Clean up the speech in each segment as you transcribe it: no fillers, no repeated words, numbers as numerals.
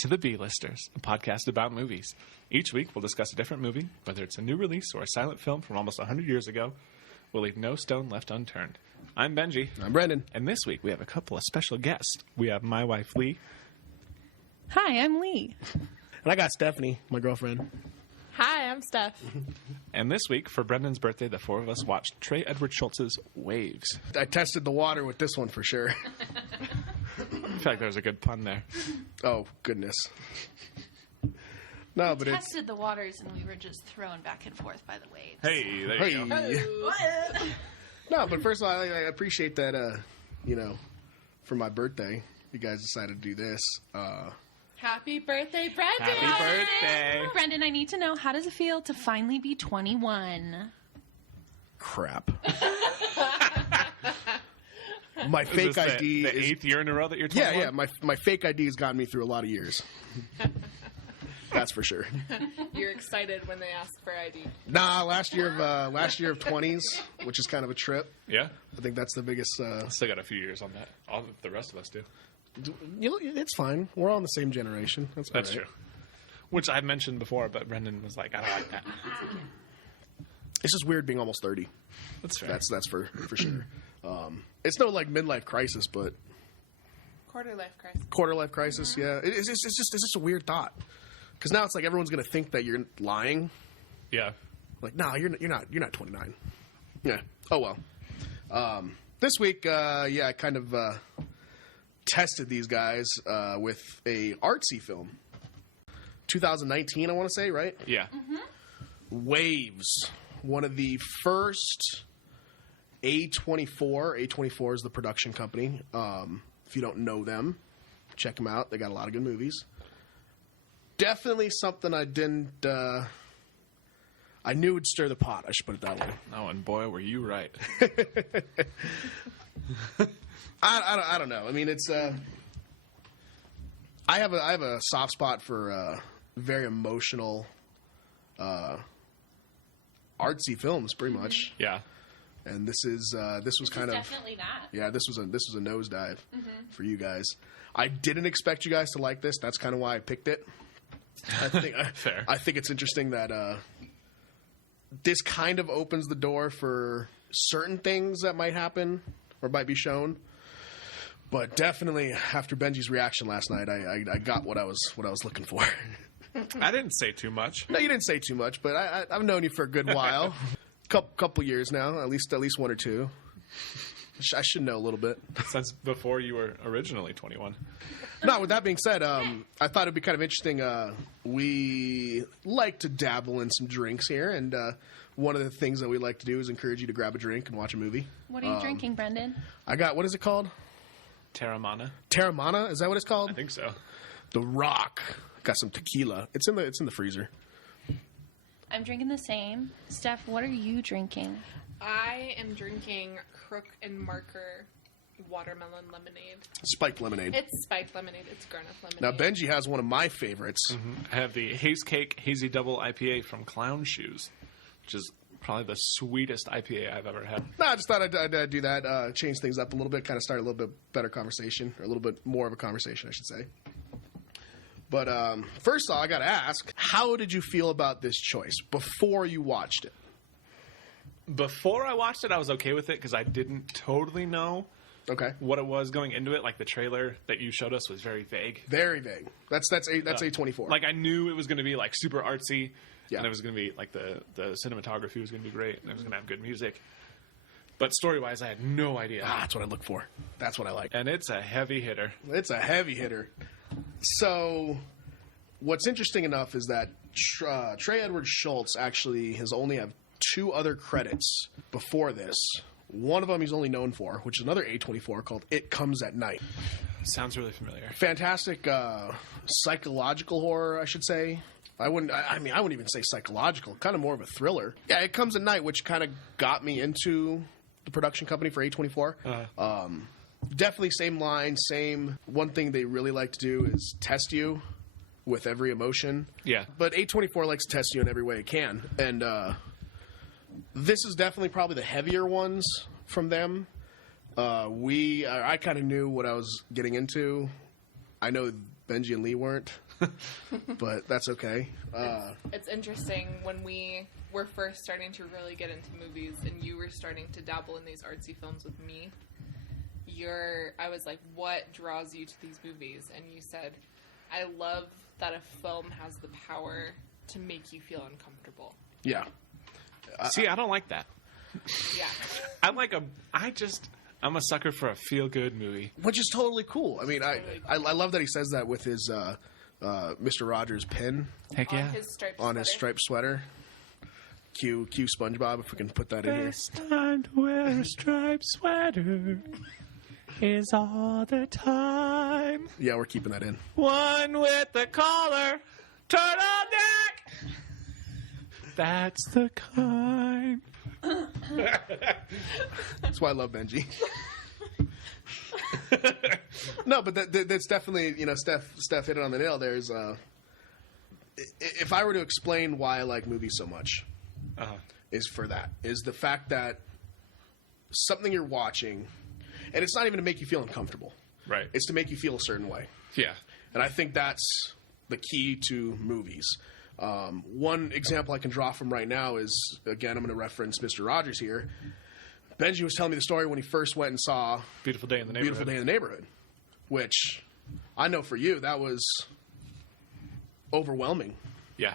to The B-Listers, a podcast about movies. Each week, we'll discuss a different movie, whether it's a new release or a silent film from almost 100 years ago. We'll leave no stone left unturned. I'm Benji. I'm Brendan. And this week, we have a couple of special guests. We have my wife, Lee. Hi, I'm Lee. And I got Stephanie, my girlfriend. Hi, I'm Steph. And this week, for Brendan's birthday, the four of us watched Trey Edward Schultz's Waves. I tested the water with this one for sure. I feel like there was a good pun there. Oh, goodness. No, but it's... Tested the waters and we were just thrown back and forth by the waves. Hey, there you go. No, but first of all, I appreciate that, for my birthday, you guys decided to do this. Happy birthday, Brendan! Happy birthday. Brendan, I need to know, how does it feel to finally be 21? Crap. My Is fake this ID the is... eighth year in a row that you're 21? Yeah, my fake ID has gotten me through a lot of years. That's for sure. You're excited when they ask for ID. Nah, last year of 20s, which is kind of a trip. Yeah? I think that's the biggest... Still got a few years on that. All the rest of us do. It's fine. We're all in the same generation. That's all right. True. Which I mentioned before, but Brendan was like, I don't like that. It's just weird being almost 30. That's fair. That's for sure. It's no like midlife crisis, but Quarter life crisis. quarter life crisis. Yeah, it's just a weird thought. Because now it's like everyone's gonna think that you're lying. Yeah. Like, no, you're not 29. Yeah. Oh well. This week, I kind of tested these guys with a artsy film. 2019, I want to say, right? Yeah. Mm-hmm. Waves. One of the first A24. A24 is the production company. If you don't know them, check them out. They got a lot of good movies. Definitely something I didn't... I knew would stir the pot. I should put it that way. Oh, and boy, were you right. I don't know. I mean, it's... I have a soft spot for very emotional, artsy films, pretty much. Yeah. And this was kind of definitely that. Yeah, this was a nosedive for you guys. I didn't expect you guys to like this. That's kind of why I picked it. Fair. I think it's interesting that this kind of opens the door for certain things that might happen or might be shown. But definitely, after Benji's reaction last night, I got what I was looking for. I didn't say too much. No, you didn't say too much, but I've known you for a good while, couple years now, at least one or two. I should know a little bit. Since before you were originally 21. No, with that being said, I thought it'd be kind of interesting. We like to dabble in some drinks here, and one of the things that we like to do is encourage you to grab a drink and watch a movie. What are you drinking, Brendan? I got, what is it called? Terramana? Terramana? Is that what it's called? I think so. The Rock. Got some tequila. It's in the freezer. I'm drinking the same. Steph, what are you drinking? I am drinking Crook and Marker watermelon lemonade. Spiked lemonade. It's spiked lemonade. It's grown-up lemonade. Now, Benji has one of my favorites. I have the Haze Cake Hazy Double IPA from Clown Shoes, which is probably the sweetest IPA I've ever had. No, I just thought I'd do that, change things up a little bit, kind of start a little bit better conversation, or a little bit more of a conversation, I should say. But first of all, I got to ask, how did you feel about this choice before you watched it? Before I watched it, I was okay with it because I didn't totally know what it was going into it. Like, the trailer that you showed us was very vague. Very vague. That's A24. Like, I knew it was going to be, like, super artsy. Yeah. And it was going to be, like, the cinematography was going to be great. And it was going to have good music. But story-wise, I had no idea. That's what I look for. That's what I like. And it's a heavy hitter. It's a heavy hitter. So, what's interesting enough is that Trey Edward Schultz actually has only have 2 other credits before this. One of them he's only known for, which is another A24 called It Comes at Night. Sounds really familiar. Fantastic psychological horror, I should say. I wouldn't even say psychological, kind of more of a thriller. Yeah, It Comes at Night, which kind of got me into the production company for A24. Definitely same line, same. One thing they really like to do is test you with every emotion. Yeah. But A24 likes to test you in every way it can. And this is definitely probably the heavier ones from them. I kind of knew what I was getting into. I know Benji and Lee weren't. but that's okay. It's interesting when we were first starting to really get into movies and you were starting to dabble in these artsy films with me. I was like, what draws you to these movies? And you said, I love that a film has the power to make you feel uncomfortable. Yeah. See, I don't like that. Yeah. I'm a sucker for a feel-good movie. Which is totally cool. I mean, I love that he says that with his Mr. Rogers pin Heck On yeah. his striped on his sweater. striped sweater. Cue SpongeBob, if we can put that in here. Best time to wear a striped sweater is all the time. Yeah, we're keeping that in. One with the collar, turtleneck. That's the kind. That's why I love Benji. No, but that's definitely, Steph hit it on the nail. There's, if I were to explain why I like movies so much, is the fact that something you're watching, and it's not even to make you feel uncomfortable. Right. It's to make you feel a certain way. Yeah. And I think that's the key to movies. One example I can draw from right now is, again, I'm going to reference Mr. Rogers here. Benji was telling me the story when he first went and saw Beautiful Day in the Neighborhood. Beautiful Day in the Neighborhood, which I know for you, that was overwhelming. Yeah.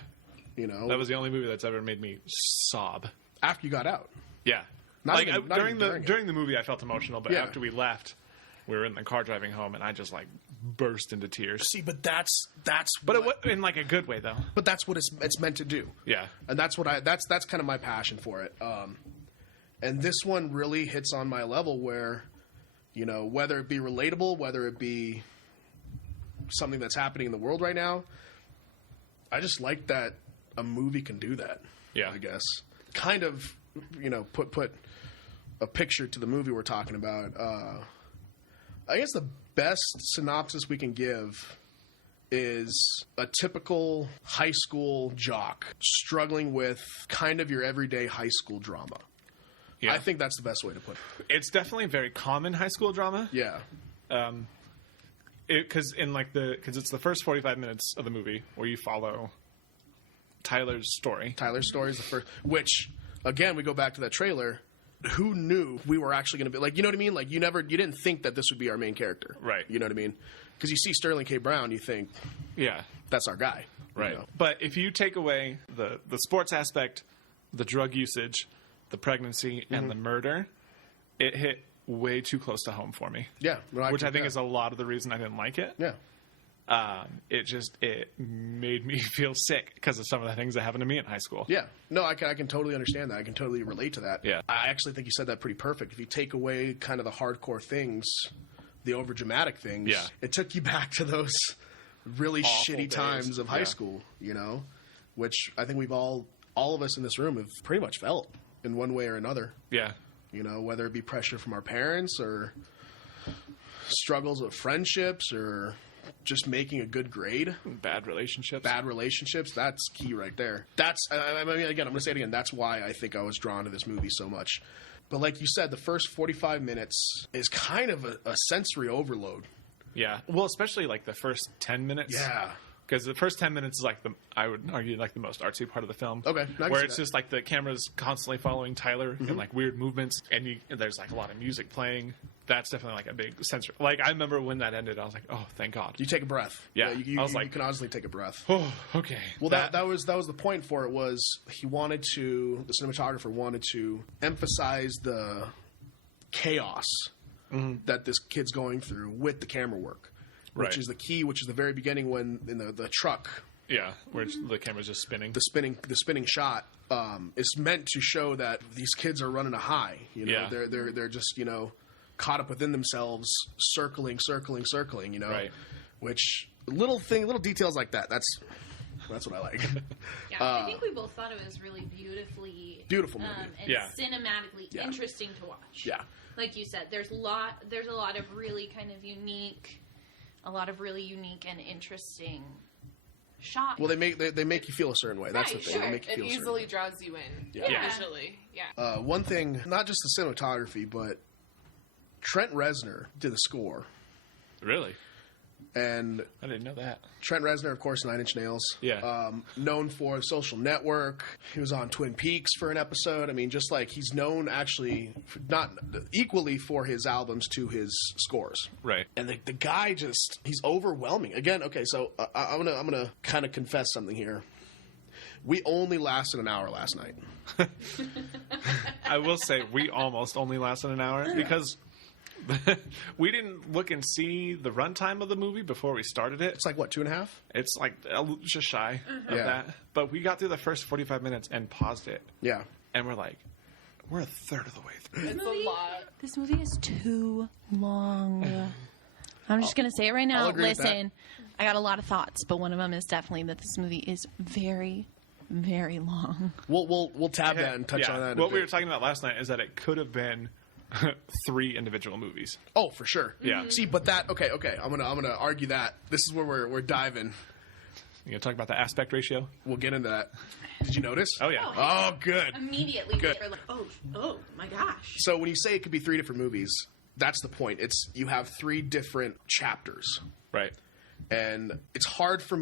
That was the only movie that's ever made me sob. After you got out. Yeah. Not Like even during it. during the movie, I felt emotional, but Yeah. after we left, we were in the car driving home, and I just burst into tears. See, but that's But in a good way, though. but that's what it's meant to do. Yeah. And that's what that's kind of my passion for it. And this one really hits on my level where, whether it be relatable, whether it be something that's happening in the world right now, I just like that a movie can do that. Yeah. I guess. Kind of, put a picture to the movie we're talking about. I guess the best synopsis we can give is a typical high school jock struggling with kind of your everyday high school drama. Yeah. I think that's the best way to put it. It's definitely very common high school drama. Yeah. Because it's the first 45 minutes of the movie where you follow Tyler's story. Tyler's story is the first, which, again, we go back to that trailer. Who knew we were actually going to be, you know what I mean? You didn't think that this would be our main character. Right. You know what I mean? Because you see Sterling K. Brown, you think, Yeah. that's our guy. Right. But if you take away the sports aspect, the drug usage, the pregnancy, and the murder, it hit way too close to home for me. Yeah. No, Which I think is a lot of the reason I didn't like it. Yeah. It made me feel sick because of some of the things that happened to me in high school. Yeah. No, I can totally understand that. I can totally relate to that. Yeah. I actually think you said that pretty perfect. If you take away kind of the hardcore things, the overdramatic things, Yeah. it took you back to those really Awful shitty days. times of high Yeah. school, which I think we've all of us in this room have pretty much felt in one way or another. Yeah. Whether it be pressure from our parents or struggles with friendships or just making a good grade. Bad relationships. That's key right there. Again, I'm going to say it again. That's why I think I was drawn to this movie so much. But like you said, the first 45 minutes is kind of a sensory overload. Yeah. Well, especially the first 10 minutes. Yeah. Because the first 10 minutes is I would argue the most artsy part of the film. Okay, I can where see it's that. just the camera's constantly following Tyler in weird movements, and there's a lot of music playing. That's definitely a big sensory. I remember when that ended, I was like, oh, thank God. You take a breath. Yeah. You, I was you can honestly take a breath. Oh, okay. Well, that was the point for it. Was the cinematographer wanted to emphasize the chaos that this kid's going through with the camera work, which Right. is the key. Which is the very beginning when in the truck, Yeah, where the camera's just spinning. the spinning shot is meant to show that these kids are running a high. Yeah. They're just caught up within themselves, circling. Right. Which little details like that. That's what I like. Yeah, I think we both thought it was really Beautiful movie. and Yeah. cinematically Yeah. interesting to watch. Yeah. Like you said, there's a lot of really kind of unique, and interesting shots. Well, they make you feel a certain way. That's Right, the thing. sure. They make you It feel a certain easily draws you in Yeah. visually. Yeah. way. One thing, not just the cinematography, but Trent Reznor did the score. Really? And I didn't know that. Trent Reznor, of course, 9 Inch Nails. Yeah. Known for Social Network. He was on Twin Peaks for an episode. I mean, just like he's known actually, not equally for his albums to his scores. Right. And the guy just, he's overwhelming. Again, okay, so I'm gonna kind of confess something here. We only lasted an hour last night. I will say we almost only lasted an hour because we didn't look and see the runtime of the movie before we started it. It's like, what, 2.5? It's like just shy of Yeah. that. But we got through the first 45 minutes and paused it. Yeah. And we're like, we're a third of the way through. It's a lot. This movie is too long. I'm just going to say it right I'll now. agree with Listen, I got a lot of thoughts, but one of them is definitely that this movie is very, very long. We'll tab that and touch on that in a What we bit. were talking about last night is that it could have been 3 individual movies. Oh, for sure. Yeah. See, but that okay. I'm gonna argue that. This is where we're diving. You gonna talk about the aspect ratio? We'll get into that. Did you notice? Oh yeah. Oh, good. Immediately, Good. they were like, oh my gosh. So when you say it could be 3 different movies, that's the point. It's you have 3 different chapters, Right. and it's hard for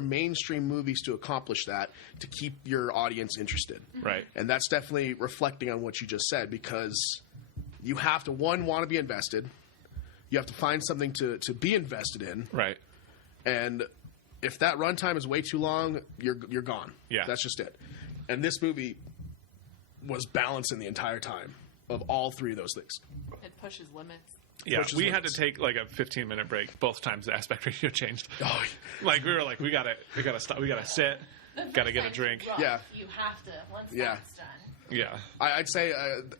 mainstream movies to accomplish that, to keep your audience interested. Right. And that's definitely reflecting on what you just said, because you have to, one, want to be invested. You have to find something to be invested in. Right. And if that runtime is way too long, you're gone. Yeah. That's just it. And this movie was balancing the entire time of all 3 of those things. It pushes limits. Yeah, Pushes we had limits. to take like a 15-minute break both times the aspect ratio changed. Oh, Like we were like, we gotta stop, we gotta sit, gotta get a drink. Yeah. You have to, once Yeah. that's done. Yeah. I'd say,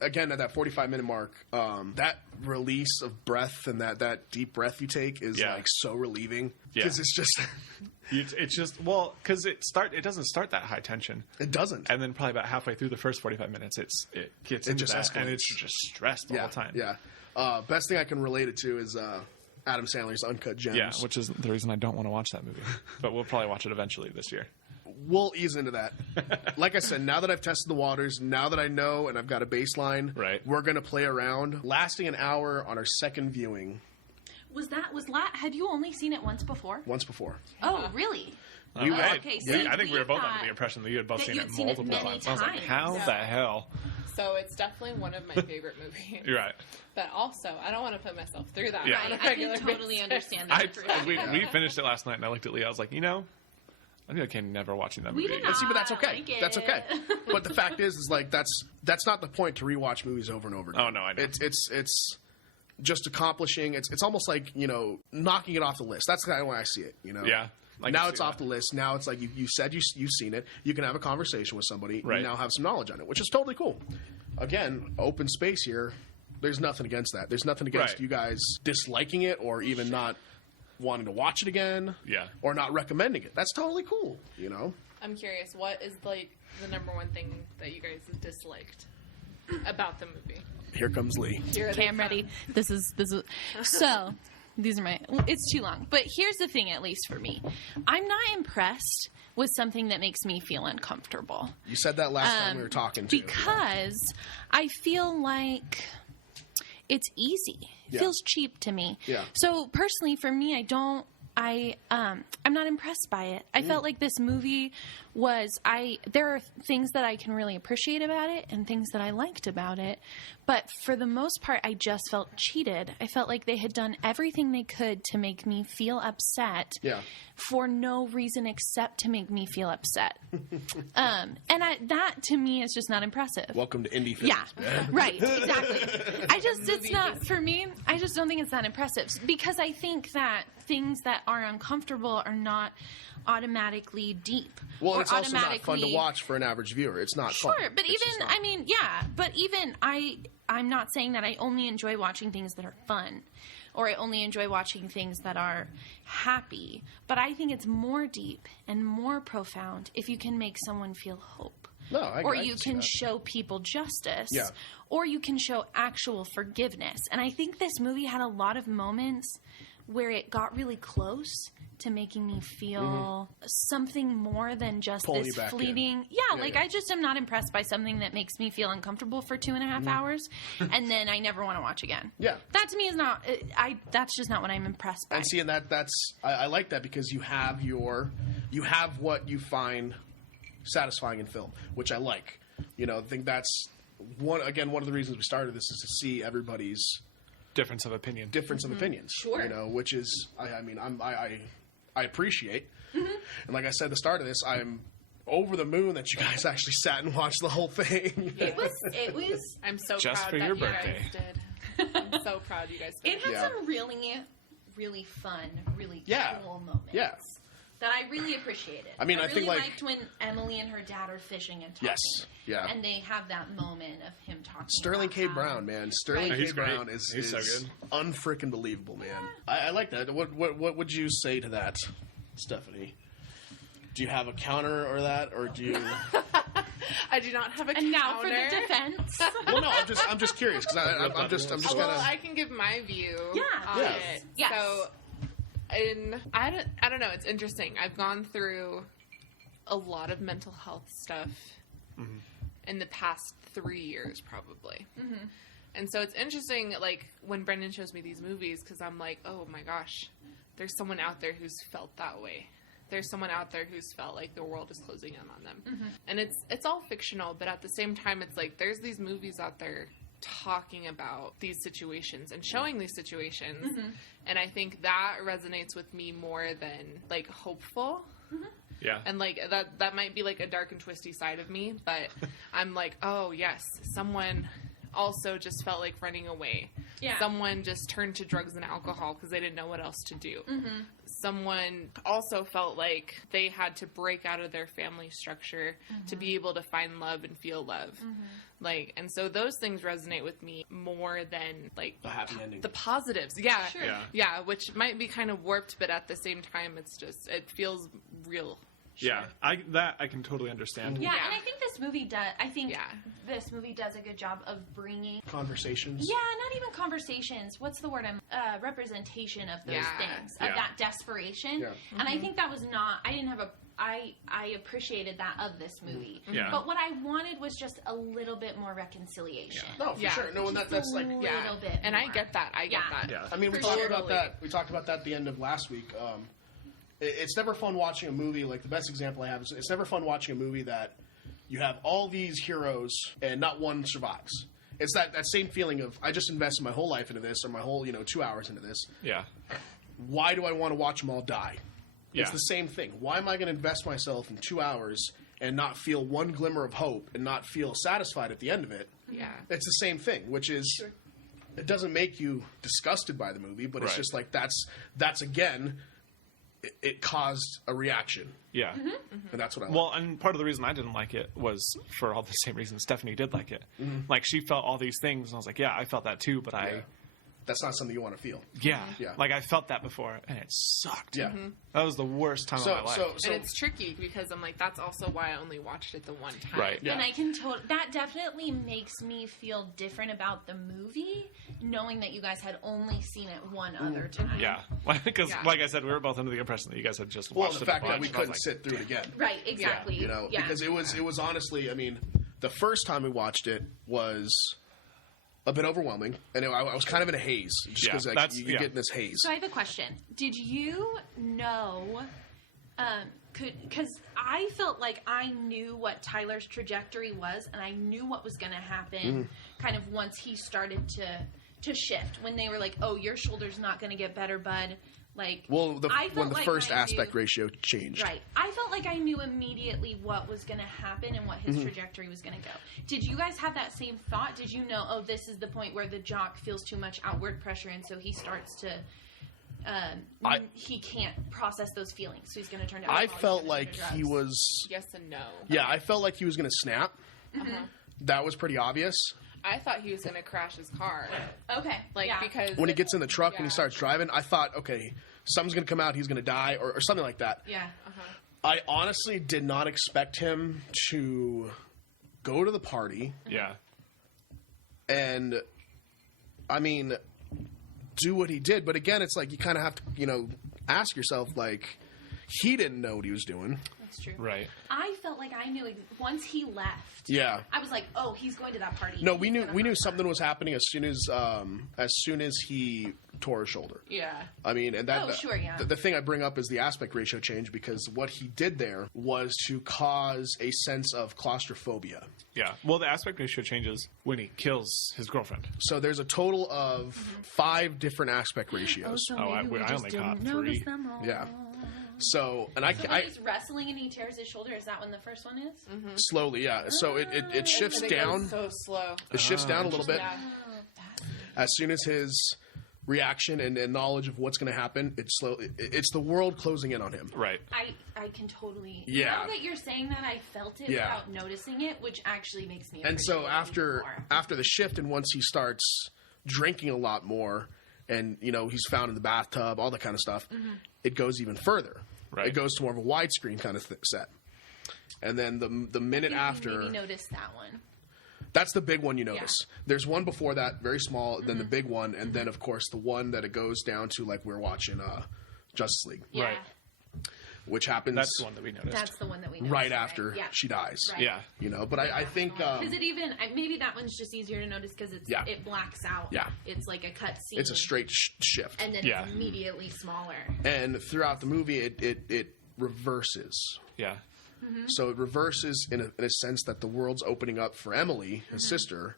again, at that 45-minute mark, that release of breath and that deep breath you take is Yeah. like so relieving. Yeah. Because it's just, It's just because it doesn't start that high tension, it doesn't. and then probably about halfway through the first 45 minutes, it gets into just that, and escalates. it's just stressed the Yeah. whole time. Yeah. Best thing I can relate it to is Adam Sandler's Uncut Gems. Yeah, which is the reason I don't want to watch that movie, but we'll probably watch it eventually this year. We'll ease into that. Like I said, now that I've tested the waters, now that I know and I've got a baseline, Right. we're going to play around. Lasting an hour on our second viewing Have you only seen it once before? once before. Oh, really? We went- okay, see, I think we were both under thought the impression that you had both that seen you it had seen it multiple many times. I was like, times. how Yeah. the hell? So it's definitely one of my favorite movies. You're right. But also, I don't want to put myself through that Yeah. on a I regular can totally basis. understand I, that. we finished it last night, and I looked at Leah. I was like, I think I can never watching that We movie did again. not. See, but that's okay. I get That's okay. it. But the fact is like that's not the point to rewatch movies over and over again. Oh, no, I know. It's just accomplishing. It's almost like knocking it off the list. That's kind of why I see it. Yeah. I can Now see it's off that. the list. Now it's like you said you've seen it. You can have a conversation with somebody. Right. You now have some knowledge on it, which is totally cool. Again, open space here. There's nothing against that. There's nothing against Right. you guys disliking it or even not wanting to watch it again. Yeah. Or not recommending it. That's totally cool. I'm curious, what is like the number one thing that you guys disliked about the movie? Here comes Lee. Okay, I'm ready. This is so. These are it's too long. But here's the thing, at least for me. I'm not impressed with something that makes me feel uncomfortable. You said that last time we were talking to. Because I feel like it's easy. It Yeah. feels cheap to me. Yeah. So personally, for me, I'm not impressed by it. I felt like this movie there are things that I can really appreciate about it and things that I liked about it. But for the most part, I just felt cheated. I felt like they had done everything they could to make me feel upset Yeah. for no reason except to make me feel upset. That to me is just not impressive. Welcome to indie films. Yeah, right, exactly. It's not, for me, I just don't think it's that impressive. Because I think that things that are uncomfortable are not automatically deep. Well, or it's also not fun to automatically- watch for an average viewer. It's not Sure, fun. but It's just even, not. I mean, yeah, but even I'm not saying that I only enjoy watching things that are fun. Or I only enjoy watching things that are happy. But I think it's more deep and more profound if you can make someone feel hope. No, I or I you see can that. show people justice. Yeah. Or you can show actual forgiveness. And I think this movie had a lot of moments where it got really close to making me feel something more than just Pulling this you back fleeting. I just am not impressed by something that makes me feel uncomfortable for 2.5 hours, and then I never want to watch again. Yeah. That to me is not. That's just not what I'm impressed by. And see, and I like that because you have what you find satisfying in film, which I like. I think that's one of the reasons we started this is to see everybody's Difference of opinion. of opinions. Sure. Which is I appreciate. And like I said at the start of this, I'm over the moon that you guys actually sat and watched the whole thing. It was. I'm so Just proud for that your you birthday. guys did. I'm so proud you guys did. It had Yeah. some really, really fun, really Yeah. cool moments. Yeah. That I really appreciated. I mean, I really think, like- liked when Emily and her dad are fishing and talking. Yes. Yeah. And they have that moment of him talking. Sterling about K. how- Brown, man. Sterling Right. K. He's great. Brown is He's so good. unfreaking believable, man. I like that. What would you say to that, Stephanie? Do you have a counter or that, or do you? I do not have a And counter. now for the defense. Well, no. I'm just curious because I'm just Well, kind of. I can give my view Yeah. on Yeah. it. Yes. So, I don't know. It's interesting. I've gone through a lot of mental health stuff in the past 3 years, probably. And so it's interesting, like, when Brendan shows me these movies, because I'm like, oh my gosh, there's someone out there who's felt that way. There's someone out there who's felt like the world is closing in on them. And it's all fictional, but at the same time, it's like there's these movies out there talking about these situations and showing these situations. And I think that resonates with me more than, like, hopeful. Yeah. And, like, that might be, like, a dark and twisty side of me, but I'm like, oh, yes, someone also just felt like running away. Yeah. Someone just turned to drugs and alcohol because they didn't know what else to do. Someone also felt like they had to break out of their family structure to be able to find love and feel love. Like, and so those things resonate with me more than, like, The happy ending. the positives. Yeah. Sure. Yeah. Which might be kind of warped, but at the same time, it feels real. Yeah, I can totally understand. Yeah, Yeah. and I think this movie does. I think Yeah. this movie does a good job of bringing. Conversations. Yeah, not even conversations. What's the word? Representation of those Yeah. things, Yeah. of that desperation. Yeah. And I think that was not. I didn't have a. I appreciated that of this movie. Yeah. But what I wanted was just a little bit more reconciliation. No, for Yeah. sure. No, and that's like. Just a Yeah. little bit And I more. get that. I get Yeah. that. Yeah. I mean, we For talked sure. about that. We talked about that at the end of last week. It's never fun watching a movie. Like, the best example I have is it's never fun watching a movie that you have all these heroes and not one survives. It's that same feeling of I just invested my whole life into this or my whole 2 hours into this. Yeah. Why do I want to watch them all die? Yeah. It's the same thing. Why am I going to invest myself in 2 hours and not feel one glimmer of hope and not feel satisfied at the end of it? Yeah. It's the same thing, which is it doesn't make you disgusted by the movie, but it's Right. just like that's again, it caused a reaction, Yeah. and that's what I Well, and part of the reason I didn't like it was for all the same reasons Stephanie did like it. Like, she felt all these things, and I was like, yeah, I felt that too, but Yeah. That's not something you want to feel. Yeah. Yeah. Like, I felt that before, and it sucked. Yeah. That was the worst time of my life. And it's tricky because I'm like, that's also why I only watched it the one time. Right. Yeah. And I can that definitely makes me feel different about the movie, knowing that you guys had only seen it one other time. Yeah. Because, Yeah. like I said, we were both under the impression that you guys had just Well, watched the it a fact that we bunch, and I was couldn't like, sit through it again, Right, exactly. Yeah. because it was honestly, I mean, the first time we watched it was a bit overwhelming, and I was kind of in a haze just Yeah, because that's- you get in this haze. So I have a question. Did you know? Because I felt like I knew what Tyler's trajectory was, and I knew what was going to happen. Kind of once he started to shift, when they were like, "Oh, your shoulder's not going to get better, bud." Like, Well, I felt when the like first I aspect knew- ratio changed, Right. I felt like I knew immediately what was going to happen and what his trajectory was going to go. Did you guys have that same thought? Did you know, oh, this is the point where the jock feels too much outward pressure, and so he starts to, he can't process those feelings, so he's going to turn to I alcohol, he's felt gonna like turn to he drugs. was. Yes and no. Yeah, I felt like he was going to snap. That was pretty obvious. I thought he was going to crash his car. Okay. Like, yeah. because. When he gets in the truck and Yeah. he starts driving, I thought, okay, something's going to come out, he's going to die, or something like that. Yeah. I honestly did not expect him to go to the party Yeah. and, I mean, do what he did. But again, it's like you kind of have to, ask yourself, like, he didn't know what he was doing. That's true. Right. I felt like I knew once he left. Yeah. I was like, oh, he's going to that party. No, we knew something was happening as soon as he tore his shoulder. Yeah. I mean, and that sure, yeah. the thing I bring up is the aspect ratio change, because what he did there was to cause a sense of claustrophobia. Yeah. Well, the aspect ratio changes when he kills his girlfriend. So there's a total of 5 different aspect ratios. So Oh, maybe we I just only didn't caught notice 3. them all. Yeah. So, and So when he's wrestling and he tears his shoulder, is that when the first one is? slowly, yeah. So it shifts And it down. goes so slow. It shifts down a little bit. Yeah. As soon as his reaction and knowledge of what's going to happen, it's the world closing in on him. Right. I can totally. Yeah. Now that you're saying that, I felt it Yeah. without noticing it, which actually makes me. And so appreciate it more. after the shift, and once he starts drinking a lot more, and he's found in the bathtub, all that kind of stuff, it goes even further. Right. It goes to more of a widescreen kind of set. And then the minute after, maybe notice that one. that's the big one you notice. There's one before that, very small, then the big one, and then of course the one that it goes down to, like we're watching Justice League, Yeah. Right. which happens That's the one that we noticed. That's the one that we noticed, right after Yeah. she dies. Right. Yeah. But I think Because it even maybe that one's just easier to notice because Yeah. it blacks out. Yeah. It's like a cut scene. it's a straight shift. and then Yeah. it's immediately smaller. And throughout the movie, it reverses. Yeah. So it reverses in a sense that the world's opening up for Emily, his sister,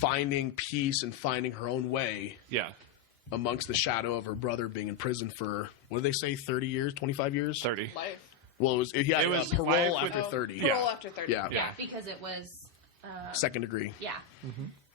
finding peace and finding her own way Yeah. amongst the shadow of her brother being in prison for, what do they say, 30 years, 25 years? 30. Life. Well, he had It was parole life with- after 30. Parole after 30. Yeah. Yeah, because it was Second degree. yeah.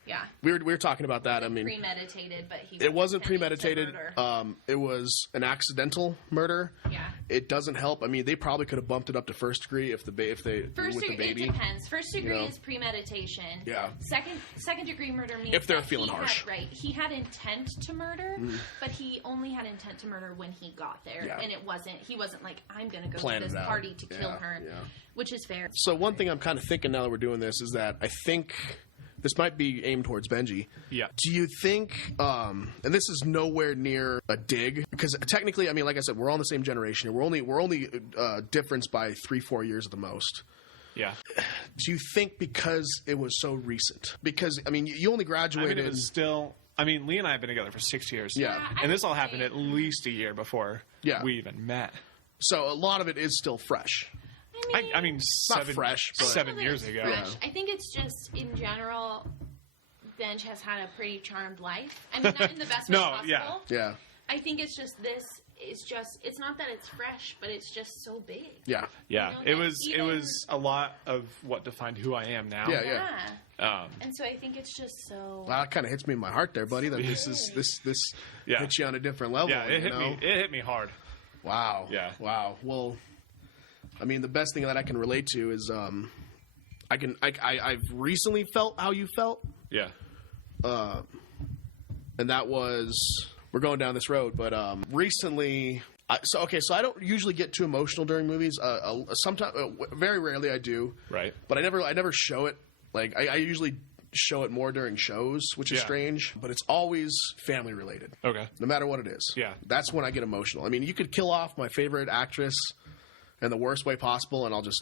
Yeah. We were talking about that. I mean, Premeditated, but he it wasn't intending to premeditated. murder. It was an accidental murder. Yeah. It doesn't help. I mean, they probably could have bumped it up to first degree if they First with the degree, baby. it depends. First degree know? is premeditation. Yeah. Second degree murder means If they're that feeling he harsh. Had, right. He had intent to murder, but he only had intent to murder when he got there, Yeah. and he wasn't like I'm going to go Planned to this it out. party to kill Yeah, her, yeah. which is fair. So one thing I'm kind of thinking now that we're doing this is that I think this might be aimed towards Benji. Yeah. Do you think, and this is nowhere near a dig, because technically, I mean, like I said, we're all in the same generation. We're only difference by 3-4 years at the most. Yeah. Do you think because it was so recent? Because I mean, you only I graduated. mean, it was still. I mean, Lee and I have been together for 6 years. Yeah. And this all happened at least a year before Yeah. we even met. So a lot of it is still fresh. I mean, Not fresh, but- 7 I don't know years that it's ago. fresh. I think it's just in general, Benj has had a pretty charmed life. I mean, not in the best way No, possible. yeah. Yeah. I think it's just this is just it's not that it's fresh, but it's just so big. Yeah. Yeah, You know, it that was even- a lot of what defined who I am now. Yeah, yeah. And so I think it's just so. Well, that kind of hits me in my heart there, buddy. That this Yeah. hits you on a different level. Yeah, it you hit know? me. It hit me hard. Wow. Yeah. Wow. Well, I mean, the best thing that I can relate to is I've recently felt how you felt, Yeah. and that was we're going down this road, but recently. So I don't usually get too emotional during movies. Sometimes, very rarely, I do. Right. But I never show it. Like I usually show it more during shows, which is Yeah. strange. But it's always family related. Okay. No matter what it is. Yeah. That's when I get emotional. I mean, you could kill off my favorite actress in the worst way possible, and I'll just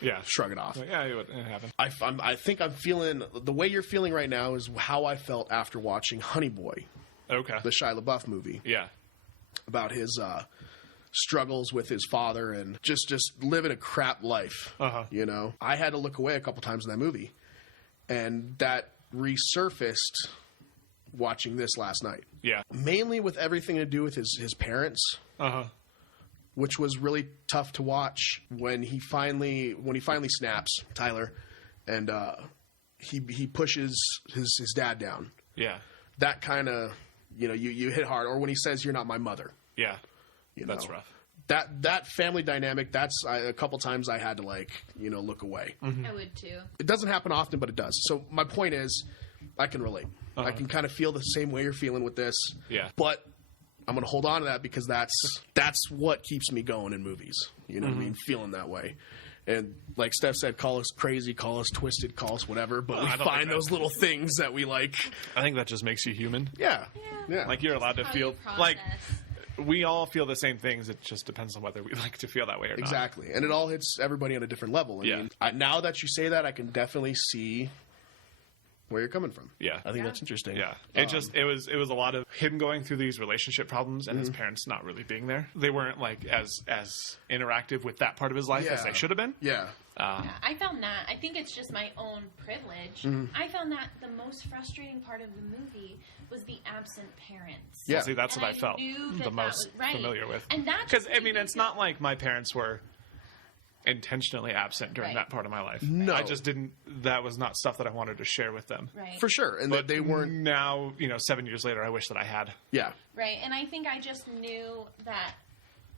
Yeah. shrug it off. Yeah, it happened. I think I'm feeling the way you're feeling right now is how I felt after watching Honey Boy, Okay. the Shia LaBeouf movie, Yeah. about his struggles with his father and just living a crap life. Uh-huh. You know, I had to look away a couple times in that movie, and that resurfaced watching this last night. Yeah. Mainly with everything to do with his parents, Uh-huh. which was really tough to watch when he finally snaps, Tyler, and he pushes his dad down. Yeah. That kind of, you hit hard. Or when he says, "You're not my mother." Yeah. You know? That's rough. That family dynamic, that's a couple times I had to look away. I would too. It doesn't happen often, but it does. So my point is, I can relate. I can kind of feel the same way you're feeling with this. Yeah. But I'm going to hold on to that because that's what keeps me going in movies. You know what I mean? Feeling that way. And like Steph said, call us crazy, call us twisted, call us whatever. But Well, I we don't find think those little things that we like. I think that just makes you human. Yeah. Yeah. Like you're allowed to How feel you like process. we all feel the same things. It just depends on whether we like to feel that way or not. Exactly. And it all hits everybody on a different level. I Yeah. mean, now that you say that, I can definitely see where you're coming from. Yeah. I think that's interesting. Yeah, it was a lot of him going through these relationship problems and his parents not really being there. They weren't like as interactive with that part of his life as Yeah. they should have been. Yeah. Yeah, I found that. I think it's just my own privilege. I found that the most frustrating part of the movie was the absent parents. Yeah. See, that's And what I felt knew the that most was right. familiar with. And that Because, just I made mean, me it's feel- not like my parents were intentionally absent during Right. that part of my life. No. I just didn't, that was not stuff that I wanted to share with them. Right. For sure. And that they weren't. Now, 7 years later, I wish that I had. Yeah. Right, and I think I just knew that,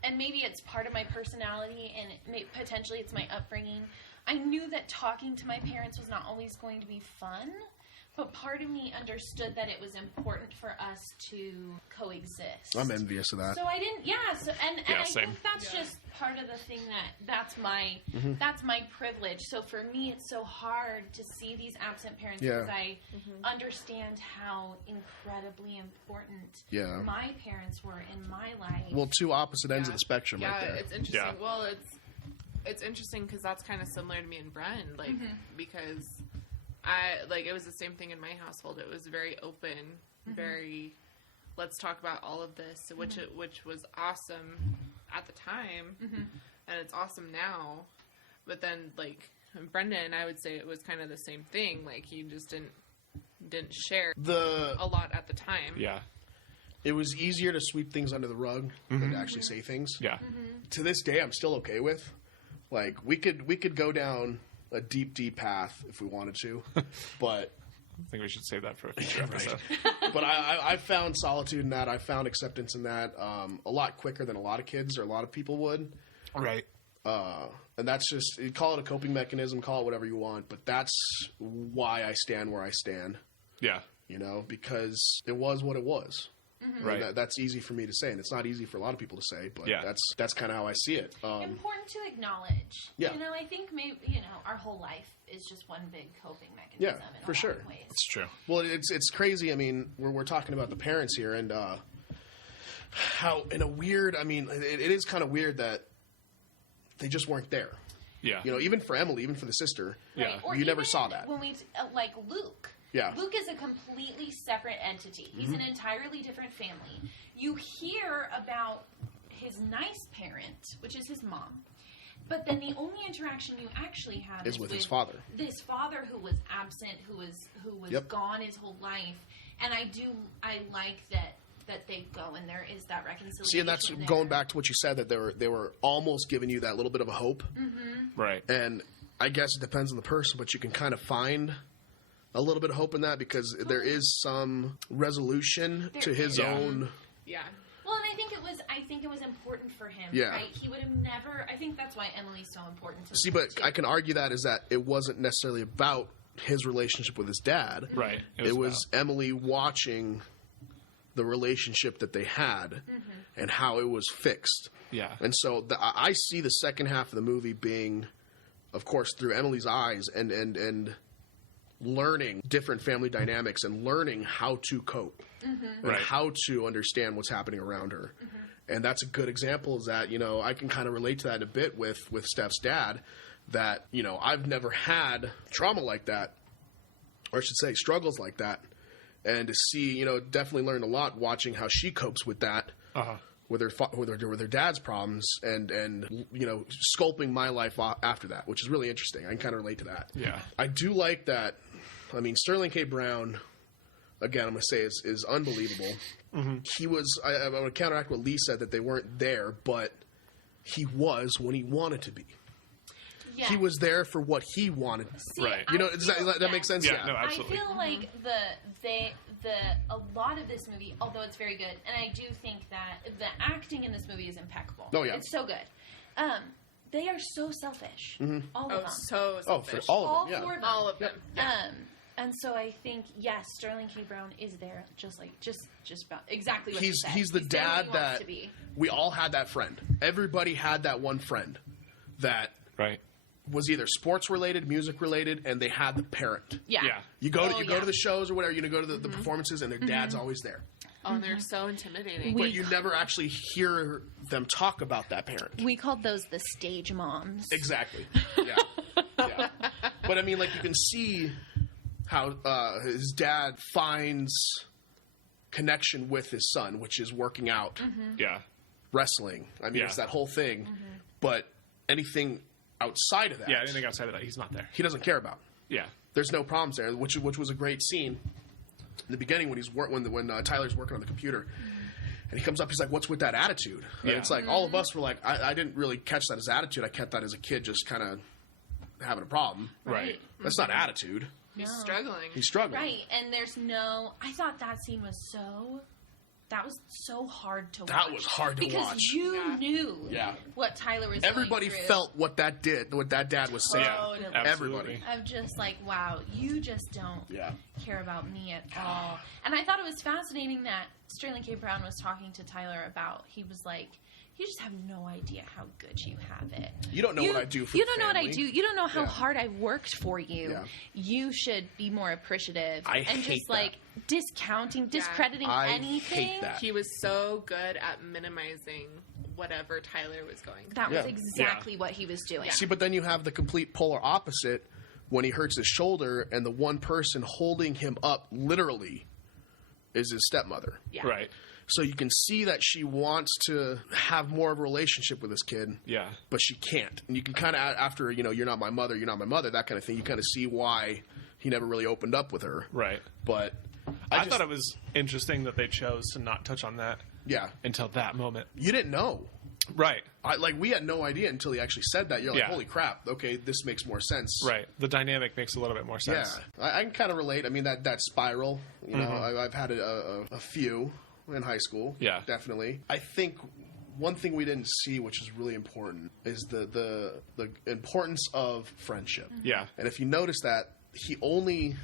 and maybe it's part of my personality, and potentially it's my upbringing. I knew that talking to my parents was not always going to be fun, but part of me understood that it was important for us to coexist. I'm envious of that. So I didn't, and Yeah, I same. think that's just part of the thing that's my privilege. So for me, it's so hard to see these absent parents Yeah. because I understand how incredibly important Yeah. my parents were in my life. Well, two opposite ends of Yeah. the spectrum Yeah, right there. it's interesting. Yeah. Well, it's interesting because that's kind of similar to me and Bren, like because it was the same thing in my household. It was very open, very let's talk about all of this, which was awesome at the time, and it's awesome now. But then Brendan, I would say it was kind of the same thing. Like he just didn't share a lot at the time. Yeah. It was easier to sweep things under the rug than to actually say things. Yeah. To this day, I'm still okay with. Like we could go down a deep path if we wanted to, but I think we should save that for a future episode. but I found solitude in that. I found acceptance in that a lot quicker than a lot of kids or a lot of people would. Right. And that's just, you call it a coping mechanism, call it whatever you want, but that's why I stand where I stand, Yeah. because it was what it was. Right. That's easy for me to say, and it's not easy for a lot of people to say, but Yeah. that's kind of how I see it. Important to acknowledge. Yeah. I think maybe our whole life is just one big coping mechanism. Yeah, in for a sure. lot of ways. It's true. Well, it's crazy. I mean, we're talking about the parents here, and how in a weird. I mean, it is kind of weird that they just weren't there. Yeah. Even for Emily, even for the sister. Yeah. Right? Or You never even saw that. when we like Luke. Yeah. Luke is a completely separate entity. He's an entirely different family. You hear about his nice parent, which is his mom, but then the only interaction you actually have Is with his father. This father who was absent, who was Yep. gone his whole life, and I like that they go and there is that reconciliation. See, and that's there. going back to what you said, that they were almost giving you that little bit of a hope. Right. And I guess it depends on the person, but you can kind of find a little bit of hope in that because there is some resolution There to his is. own. Yeah. Well, and I think it was important for him. Yeah. Right? He would have never. I think that's why Emily's so important to See, him, but too. I can argue that is that it wasn't necessarily about his relationship with his dad. Right. It was Emily watching the relationship that they had and how it was fixed. Yeah. And so I see the second half of the movie being, of course, through Emily's eyes and learning different family dynamics and learning how to cope and Right. how to understand what's happening around her. And that's a good example is that, I can kind of relate to that a bit with Steph's dad, that, I've never had trauma like that, or I should say struggles like that. And to see, definitely learned a lot watching how she copes with that, with her dad's problems, and sculpting my life after that, which is really interesting. I can kind of relate to that. Yeah. I do like that. I mean, Sterling K. Brown, again, I'm going to say is unbelievable. He was. I'm going to counteract what Lee said that they weren't there, but he was when he wanted to be. Yeah. He was there for what he wanted. See, Right. Does that make sense? Yeah, no, absolutely. I feel like a lot of this movie, although it's very good, and I do think that the acting in this movie is impeccable. Oh, yeah. It's so good. They are so selfish. All Oh, of them. so Oh, for selfish. all All of them, yeah. four of them. All of them. And so I think, yes, Sterling K. Brown is there, just about exactly what He's you said. he's the there when dad he wants that to be. we all had that friend. Everybody had that one friend that Right. was either sports related, music related, and they had the parent. Yeah. Yeah. You go Oh, to yeah. the shows or whatever. You go to the performances, and their dad's always there. Oh, and they're so intimidating. But you never actually hear them talk about that parent. We called those the stage moms. Exactly. Yeah. Yeah. But I mean, like, you can see how his dad finds connection with his son, which is working out, Yeah. wrestling. I mean, Yeah. it's that whole thing. But anything outside of that, Yeah, anything outside of that, he's not there. he doesn't care about. Yeah. There's no problems there, which was a great scene in the beginning when when Tyler's working on the computer. And he comes up, he's like, "What's with that attitude?" And Yeah. it's like, all of us were like, I didn't really catch that as attitude. I kept that as a kid just kind of having a problem. Right. That's not attitude. He's struggling. He's struggling. Right, and there's no. I thought that scene was so. That was so hard to watch. That was hard to because watch. you knew Yeah. what Tyler was Everybody going through. felt what that dad was saying. Totally. Yeah. Absolutely. Everybody. I'm just like, wow, you just don't Yeah. care about me at all. And I thought it was fascinating that Sterling K. Brown was talking to Tyler about, he was like, you just have no idea how good you have it. You don't know what I do for You the don't know what I family. do. You don't know how Yeah. hard I've worked for you. Yeah. You should be more appreciative. I and hate just like discounting, discrediting I anything. hate that. He was so good at minimizing whatever Tyler was going through. That Yeah. was exactly what he was doing. See, but then you have the complete polar opposite when he hurts his shoulder, and the one person holding him up literally is his stepmother. Yeah. Right. So you can see that she wants to have more of a relationship with this kid, Yeah. but she can't. And you can kind of, after, you're not my mother, that kind of thing, you kind of see why he never really opened up with her. Right. But I thought it was interesting that they chose to not touch on that yeah, until that moment. you didn't know. Right. We had no idea until he actually said that. You're like, Yeah. holy crap, okay, this makes more sense. Right. The dynamic makes a little bit more Yeah, sense. I can kind of relate. I mean, that spiral, I've had a few in high school. Yeah. Definitely. I think one thing we didn't see, which is really important, is the importance of friendship. Yeah. And if you notice that, he only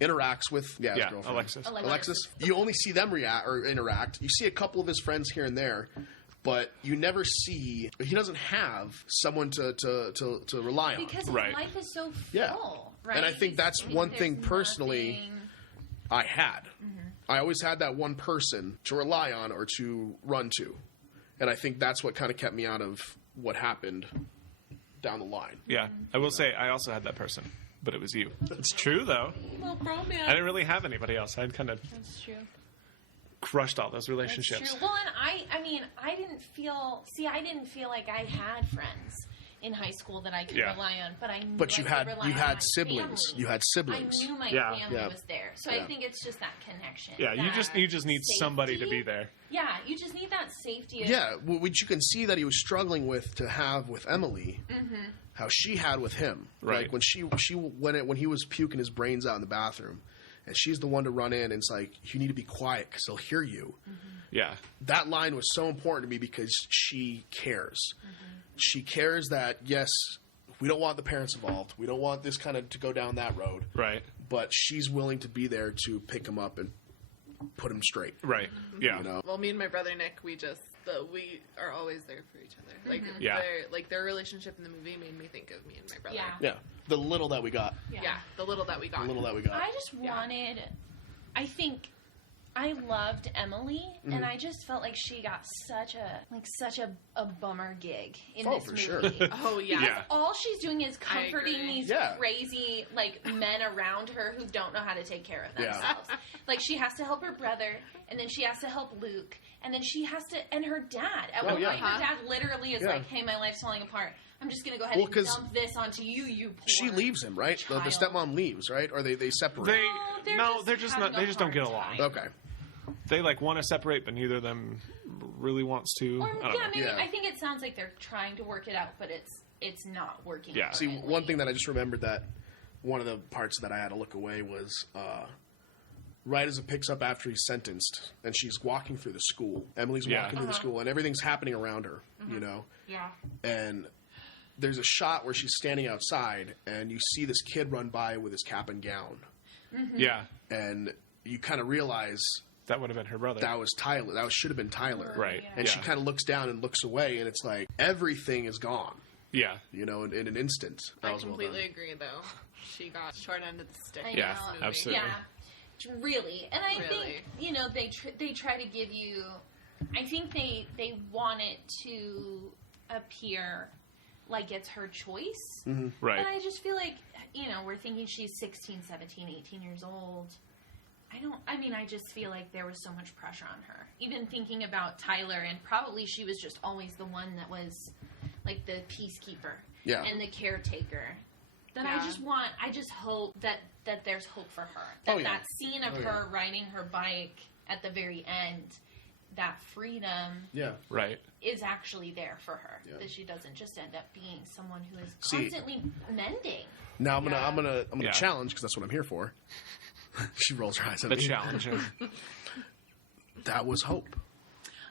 interacts with his Yeah. girlfriend. Alexis. You only see them react or interact. You see a couple of his friends here and there, but you never see. He doesn't have someone to rely on. Because his Right. life is so full, Yeah. right? And I think that's one thing There's personally nothing- I had. I always had that one person to rely on or to run to. And I think that's what kind of kept me out of what happened down the line. Yeah. I will say I also had that person, but it was you. It's true, though. Well, bro, I man. didn't really have anybody else. I'd kind of That's true. crushed all those That's relationships. true. Well, and I mean, I didn't feel like I had friends in high school that I could Yeah. rely on, but I knew But I you could had rely you on had my siblings. family. You had siblings. I knew my Yeah. family Yeah. was there, so Yeah. I think it's just that connection. Yeah, you just need somebody to safety. be there. Yeah, you just need that safety. Of, Yeah, which you can see that he was struggling to have with Emily, how she had with him. Right. Like when he was puking his brains out in the bathroom, and she's the one to run in and it's like, you need to be quiet because they'll hear you. Yeah. That line was so important to me because she cares. She cares that, yes, we don't want the parents involved. We don't want this kind of to go down that road. Right. But she's willing to be there to pick him up and put him straight. Right. Yeah. You know? Well, me and my brother Nick, we are always there for each other. Like, Yeah. their relationship in the movie made me think of me and my brother. Yeah. Yeah. The little that we got. Yeah, the little that we got. The little that we got. I just wanted. I think I loved Emily, and I just felt like she got such a bummer gig in this for movie. sure. Oh yeah. Yeah. All she's doing is comforting agree. these Yeah. crazy men around her who don't know how to take care of Yeah. themselves. Like she has to help her brother, and then she has to help Luke, and then she has to and her dad. At one yeah. point, her dad literally is Yeah. like, "Hey, my life's falling apart. I'm just gonna go ahead Well, and 'cause dump this onto you, you poor." She leaves him, right? The child. stepmom leaves, right? Or they separate. They're just not. having a They just don't get hard along. time. Okay. They want to separate, but neither of them really wants to. Or I don't yeah, know. maybe Yeah. I think it sounds like they're trying to work it out, but it's not working. Yeah. See, currently. one thing that I just remembered that one of the parts that I had to look away was right as it picks up after he's sentenced and she's walking through the school. Emily's Yeah. walking through the school and everything's happening around her, you know? Yeah. And there's a shot where she's standing outside and you see this kid run by with his cap and gown. Yeah. And you kind of realize That would have been her brother. that was Tyler. That should have been Tyler. Right. And Yeah. she kind of looks down and looks away and it's like everything is gone, Yeah. you know, in an instant. That I was well completely done. agree, though. She got short end of the stick. I in Yeah, this movie. absolutely. Yeah. Really. And I Really. think, they try to give you, I think they want it to appear like it's her choice. Mm-hmm. Right. But I just feel like, we're thinking she's 16, 17, 18 years old. I just feel like there was so much pressure on her. Even thinking about Tyler, and probably she was just always the one that was like the peacekeeper and the caretaker. Then Yeah. I just hope that there's hope for her. That scene of her riding her bike at the very end, that freedom Right. is actually there for her. Yeah. That she doesn't just end up being someone who is constantly mending. Now I'm gonna Yeah. challenge, because that's what I'm here for. She rolls her eyes at The me. challenger. That was hope.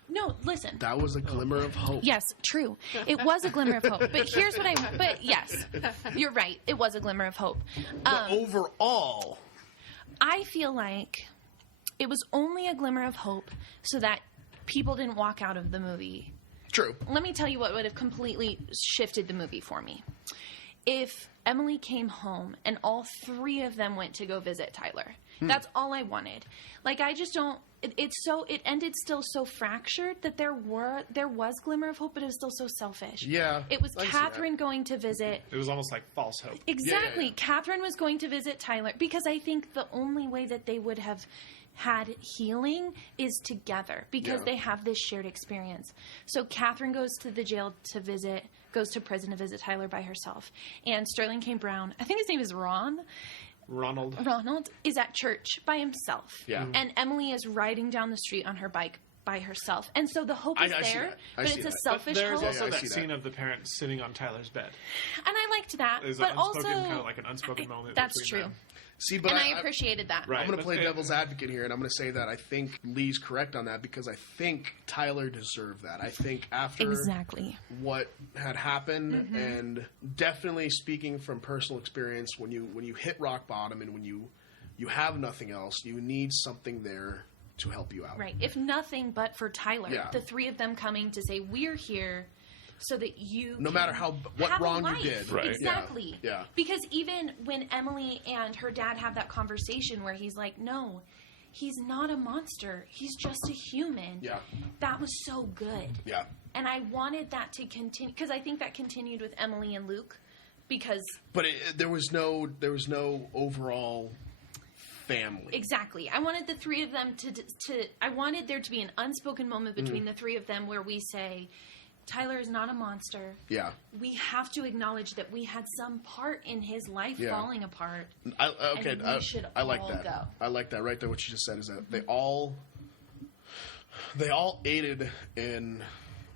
No, listen. That was a glimmer of hope. Yes, true. It was a glimmer of hope. But here's what but yes, you're right. It was a glimmer of hope. But overall, I feel like it was only a glimmer of hope so that people didn't walk out of the movie. true. Let me tell you what would have completely shifted the movie for me. If Emily came home and all three of them went to go visit Tyler. That's all I wanted. Like, I just don't... It ended still so fractured that there was glimmer of hope, but it was still so selfish. Yeah, It was I can see Catherine going to visit... It was almost like false hope. Exactly. Yeah. Catherine was going to visit Tyler because I think the only way that they would have had healing is together because Yeah. they have this shared experience. So Catherine goes to the jail goes to prison to visit Tyler by herself. And Sterling K. Brown, I think his name is Ronald, is at church by himself. Yeah. And Emily is riding down the street on her bike by herself. And so the hope is I see there, that. I but see it's a that. selfish There's hope. also I that see that. scene of the parents sitting on Tyler's bed. And I liked that. There's but an unspoken, also, kind of like an unspoken moment. that's between true. them. See, but And I appreciated that. Right. I'm going to play But- devil's advocate here, and I'm going to say that I think Lee's correct on that because I think Tyler deserved that. I think after Exactly. what had happened, and definitely speaking from personal experience, when you hit rock bottom and when you have nothing else, you need something there to help you out. Right. If nothing but for Tyler, Yeah. the three of them coming to say, we're here so that you No can matter what have a wrong you life. did. Right. Exactly. Yeah. Because even when Emily and her dad have that conversation where he's like, no, he's not a monster. He's just a human. Yeah. That was so good. Yeah. And I wanted that to continue because I think that continued with Emily and Luke because But there was no overall family. exactly. I wanted the three of them to I wanted there to be an unspoken moment between the three of them where we say, Tyler is not a monster. Yeah. We have to acknowledge that we had some part in his life Yeah. falling apart. Okay, And we should I like all that. go. I like that. Right there, what you just said is that they all aided in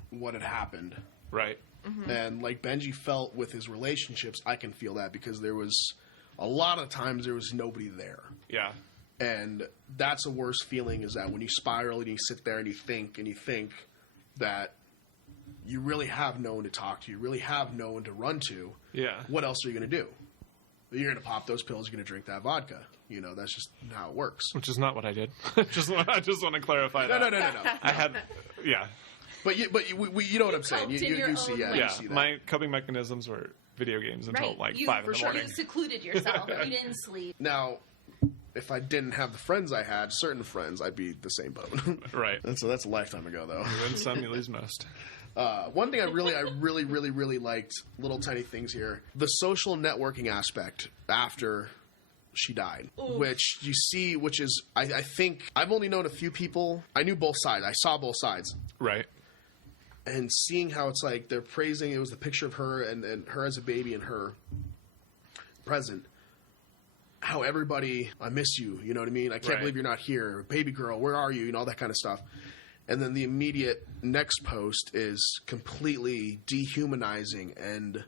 what had happened. Right. And like Benji felt with his relationships, I can feel that because there was a lot of times there was nobody there. Yeah. And that's a worse feeling is that when you spiral and you sit there and you think that you really have no one to talk to, you really have no one to run to. Yeah. What else are you going to do? You're going to pop those pills, you're going to drink that vodka. You know, that's just how it works. Which is not what I did. I just want to clarify that. No. I had, yeah. But you know what I'm saying. coped in your You see, own yeah, way. you Yeah. see that. My coping mechanisms were video games until like you, 5 in the for sure, morning. you secluded yourself. You didn't sleep. Now, if I didn't have the friends I had, certain friends, I'd be the same boat. Right. And so that's a lifetime ago, though. You win some, you lose most. One thing I really liked, little tiny things here, the social networking aspect after she died, which you see, which is, I think, I've only known a few people. I knew both sides. I saw both sides. Right. And seeing how it's like they're praising, it was the picture of her and her as a baby and her present. How everybody, I miss you, you know what I mean? I can't Right. believe you're not here. Baby girl, where are you? And all that kind of stuff. And then the immediate next post is completely dehumanizing and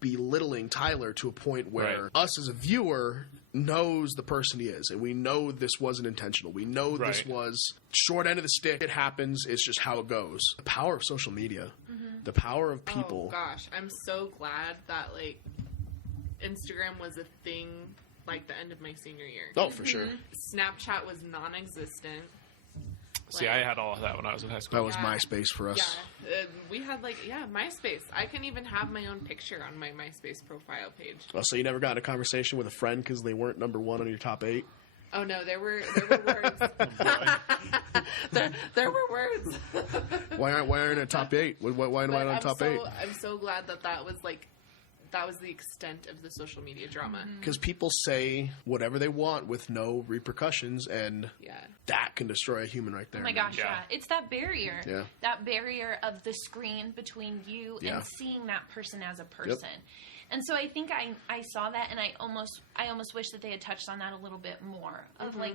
belittling Tyler to a point where Right. us as a viewer knows the person he is. And we know this wasn't intentional. We know this Right. was short end of the stick. It happens. It's just how it goes. The power of social media. The power of people. Oh gosh, I'm so glad that like Instagram was a thing like the end of my senior year. Oh, for sure. Snapchat was non-existent. See, I had all of that when I was in high That school. was Yeah. MySpace for us. Yeah, we had MySpace. I can even have my own picture on my MySpace profile page. Oh, so you never got in a conversation with a friend because they weren't number one on your top 8? Oh no, there were words. there were words. Why aren't it top 8? Why am I not on top 8? I'm so glad that was like that was the extent of the social media drama. Because people say whatever they want with no repercussions, and that can destroy a human right there. Oh my gosh, yeah. It's that barrier. Yeah. That barrier of the screen between you and seeing that person as a person. Yep. And so I think I saw that, and I almost wish that they had touched on that a little bit more. Of like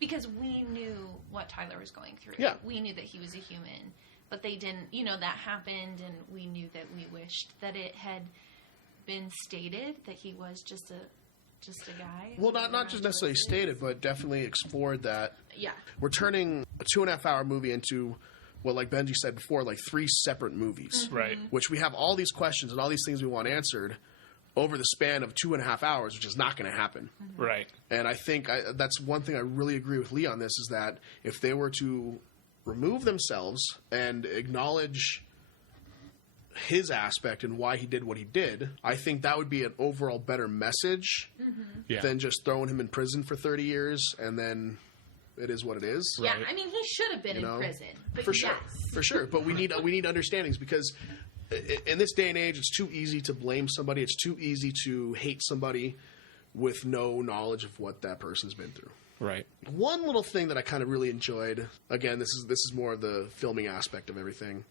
because we knew what Tyler was going through. Yeah. We knew that he was a human, but they didn't. That happened, and we knew that we wished that it had been stated that he was just a guy. Well, not just necessarily stated, but definitely explored that. Yeah. We're turning a 2.5-hour movie into, well, like Benji said before, like 3 separate movies. Right. Which we have all these questions and all these things we want answered over the span of 2.5 hours, which is not going to happen. Right. And I think that's one thing I really agree with Lee on this, is that if they were to remove themselves and acknowledge his aspect and why he did what he did, I think that would be an overall better message than just throwing him in prison for 30 years and then it is what it is. Yeah, I mean, he should have been in prison. But for sure. But we need understandings, because in this day and age, it's too easy to blame somebody. It's too easy to hate somebody with no knowledge of what that person's been through. Right. One little thing that I kind of really enjoyed, again, this is more of the filming aspect of everything.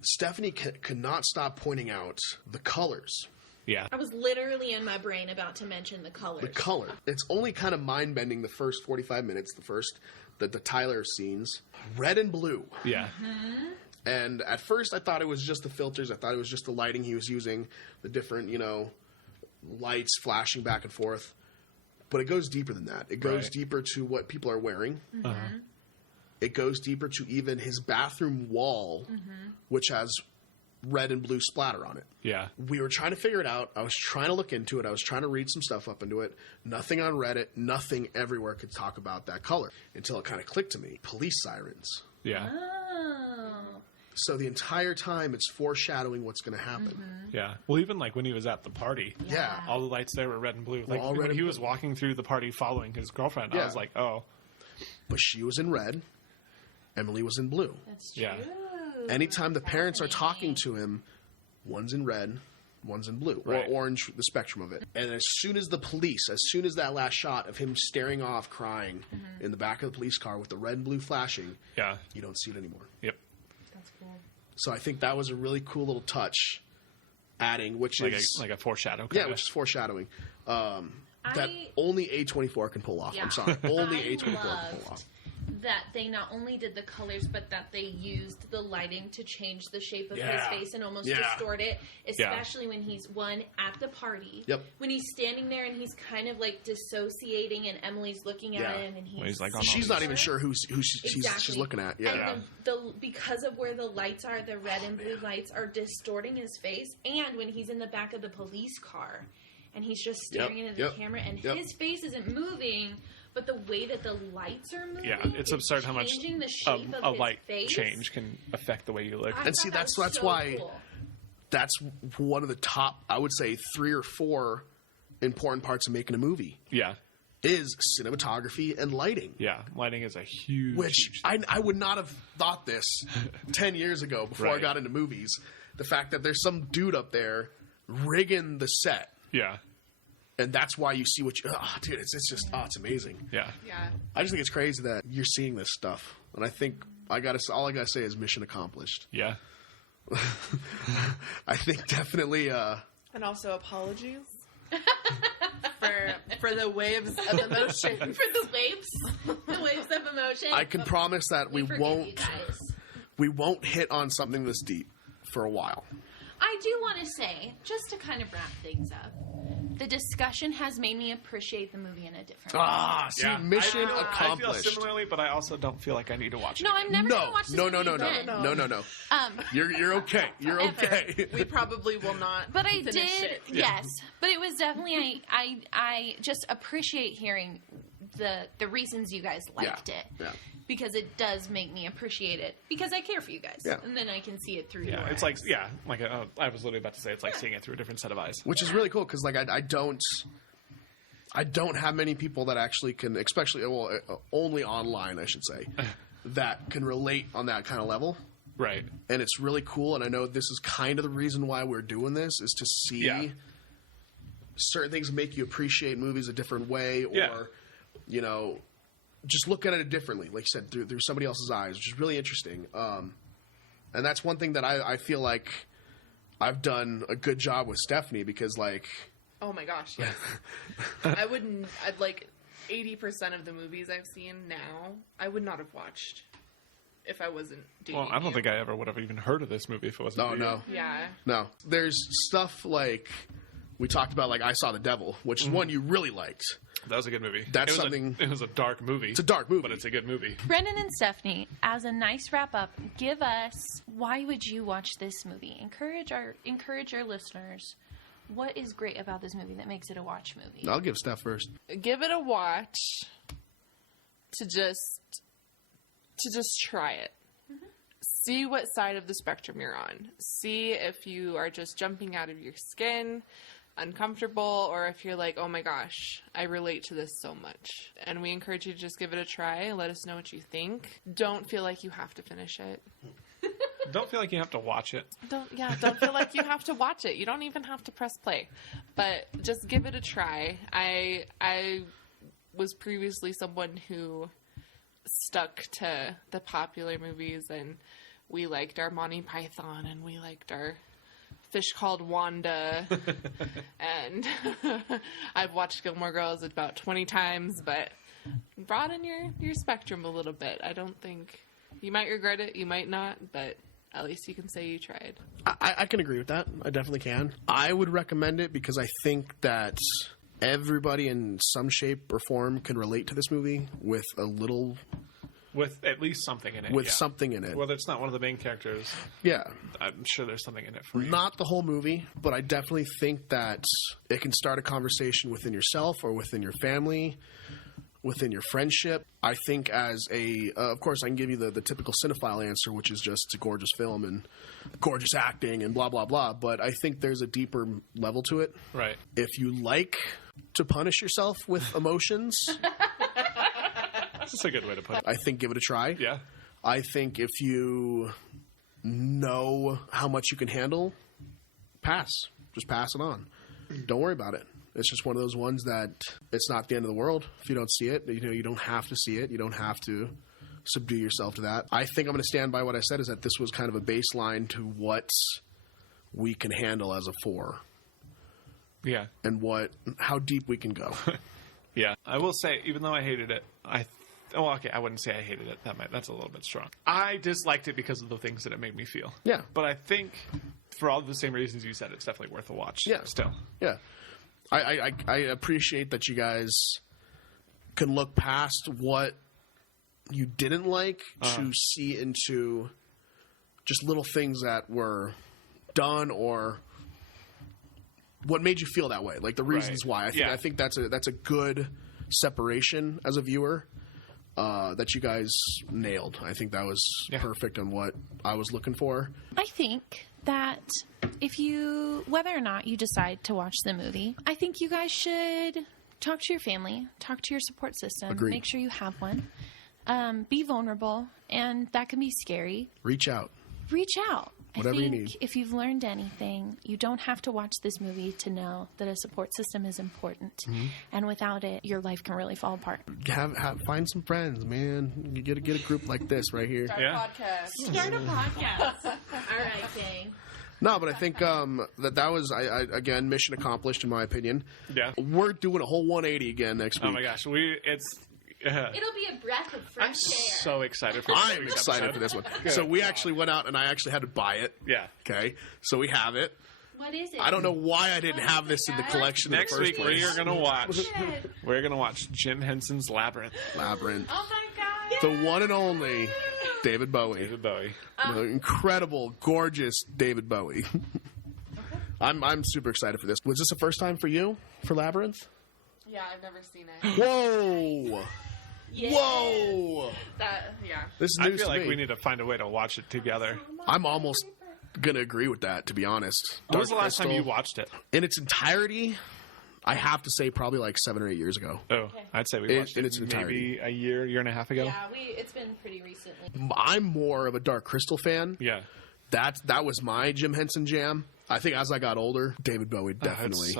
Stephanie could not stop pointing out the colors. Yeah. I was literally in my brain about to mention the colors. The color. It's only kind of mind-bending the first 45 minutes, the Tyler scenes. Red and blue. Yeah. And at first I thought it was just the filters. I thought it was just the lighting he was using, the different, lights flashing back and forth. But it goes deeper than that. It goes deeper to what people are wearing. It goes deeper to even his bathroom wall, which has red and blue splatter on it. Yeah. We were trying to figure it out. I was trying to look into it. I was trying to read some stuff up into it. Nothing on Reddit, nothing everywhere could talk about that color until it kind of clicked to me. Police sirens. Yeah. Oh. So the entire time it's foreshadowing what's going to happen. Yeah. Well, even like when he was at the party, Yeah. all the lights there were red and blue. Like all red when and he blue. was walking through the party following his girlfriend, I Yeah. was like, oh. But she was in red. Emily was in blue. That's true. Yeah. Anytime the parents are talking to him, one's in red, one's in blue, Right. or orange, the spectrum of it. And as soon as that last shot of him staring off, crying in the back of the police car with the red and blue flashing, Yeah. you don't see it anymore. Yep. That's cool. So I think that was a really cool little touch, adding, which is Like a foreshadow. yeah, kinda. which is foreshadowing. That only A24 can pull off. Yeah. I'm sorry, only I A24 can loved pull off. that they not only did the colors, but that they used the lighting to change the shape of Yeah. his face and almost Yeah. distort it, especially when he's at the party. Yep. When he's standing there and he's kind of like dissociating, and Emily's looking at him, and When he's like on all She's these- not even sure who she's Exactly. looking at. Yeah. And because of where the lights are, the red and blue lights are distorting his face. And when he's in the back of the police car and he's just staring into the camera and his face isn't moving, but the way that the lights are moving, Yeah, it's absurd how much changing the shape a of his light face. change can affect the way you look. I And thought see, that that's was so why cool. that's one of the top, I would say, 3 or 4 important parts of making a movie Yeah. is cinematography and lighting. Yeah. Lighting is a huge. Which huge I would not have thought this 10 years ago before I Right. got into movies. The fact that there's some dude up there rigging the set, Yeah. and that's why you see what you. Oh, dude, it's just it's amazing. Yeah. Yeah. I just think it's crazy that you're seeing this stuff, and I think all I gotta say is mission accomplished. Yeah. I think definitely. And also apologies for the waves of emotion. For the waves of emotion. I can promise that we forgive won't. you guys. We won't hit on something this deep for a while. I do want to say, just to kind of wrap things up, the discussion has made me appreciate the movie in a different way. See, Yeah. mission I feel accomplished. similarly, but I also don't feel like I need to watch it. No, I'm never going to watch this no, movie no. again. You're okay. You're Ever. okay. We probably will not. But I finish did, it. yes. But it was definitely, I just appreciate hearing the reasons you guys liked it. Yeah. Because it does make me appreciate it. Because I care for you guys. Yeah. And then I can see it through Yeah, your it's eyes. like I was literally about to say it's like seeing it through a different set of eyes. Which is really cool because like I don't I don't have many people that actually can, especially only online, I should say, that can relate on that kind of level. Right. And it's really cool. And I know this is kind of the reason why we're doing this, is to see certain things make you appreciate movies a different way, or, you know, just look at it differently, like you said, through somebody else's eyes, which is really interesting. And that's one thing that I feel like I've done a good job with Stephanie, because, like... Oh my gosh, yes. I'd like 80% of the movies I've seen now, I would not have watched if I wasn't dating Well, I don't think I ever would have even heard of this movie if it wasn't for you. No. Yeah. No. There's stuff like... We talked about, like, I Saw the Devil, which is one you really liked. That was a good movie. That's It was a dark movie. It's a dark movie. But it's a good movie. Brendan and Stephanie, as a nice wrap up, give us, why would you watch this movie? Encourage our listeners. What is great about this movie that makes it a watch movie? I'll give Steph first. Give it a watch to just try it. See what side of the spectrum you're on. See if you are just jumping out of your skin, uncomfortable, or if you're like, oh my gosh, I relate to this so much. And we encourage you to just give it a try. Let us know what you think. Don't feel like you have to finish it. Don't feel like you have to watch it. Don't feel like you have to watch it. You don't even have to press play. But just give it a try. I was previously someone who stuck to the popular movies, and we liked our Monty Python, and we liked our Fish Called Wanda, and I've watched Gilmore Girls about 20 times, but broaden your spectrum a little bit. I don't think... You might regret it, you might not, but at least you can say you tried. I can agree with that. I definitely can. I would recommend it because I think that everybody in some shape or form can relate to this movie with a little... With at least something in it. With something in it. Whether it's not one of the main characters, yeah, I'm sure there's something in it for you. Not the whole movie, but I definitely think that it can start a conversation within yourself or within your family, within your friendship. I think as of course, I can give you the typical cinephile answer, which is just it's a gorgeous film and gorgeous acting and blah, blah, blah. But I think there's a deeper level to it. Right. If you like to punish yourself with emotions... That's a good way to put it. I think give it a try. Yeah. I think if you know how much you can handle, pass. Just pass it on. Don't worry about it. It's just one of those ones that it's not the end of the world if you don't see it. You know, you don't have to see it. You don't have to subdue yourself to that. I think I'm going to stand by what I said, is that this was kind of a baseline to what we can handle as a 4. Yeah. And how deep we can go. Yeah. I will say, even though I hated it, I wouldn't say I hated it. That's a little bit strong. I disliked it because of the things that it made me feel. Yeah. But I think for all the same reasons you said, it's definitely worth a watch. Yeah. Still. Yeah. I appreciate that you guys can look past what you didn't like to see into just little things that were done or what made you feel that way. Like the reasons why. I think that's a good separation as a viewer. That you guys nailed. I think that was perfect on what I was looking for. I think that whether or not you decide to watch the movie, I think you guys should talk to your family, talk to your support system, Agreed. Make sure you have one. Be vulnerable, and that can be scary. Reach out. Whatever I think you need. if you've learned anything, you don't have to watch this movie to know that a support system is important. Mm-hmm. And without it, your life can really fall apart. Find some friends, man. You get a group like this right here. Start a podcast. Start a podcast. All right, gang. No, but I think that was, again, mission accomplished in my opinion. Yeah. We're doing a whole 180 again next week. Oh my gosh. It'll be a breath of fresh air. So excited for this I'm excited for this one. So we actually went out and I actually had to buy it. Yeah. Okay. So we have it. What is it? I don't know why I didn't have this in the collection Next in the first week place. we're gonna watch Jim Henson's Labyrinth. Oh my God. The one and only David Bowie. David Bowie. The incredible, gorgeous David Bowie. I'm super excited for this. Was this the first time for you for Labyrinth? Yeah, I've never seen it. Whoa! Yes. Whoa! This is I news feel to like me. we need to find a way to watch it together. I'm almost gonna agree with that, to be honest. When was the Dark last time Crystal, you watched it? in its entirety? I have to say probably like 7 or 8 years ago. Oh, I'd say we watched in it its entirety. maybe a year and a half ago. Yeah, it's been pretty recently. I'm more of a Dark Crystal fan. Yeah. That was my Jim Henson jam. I think as I got older, David Bowie definitely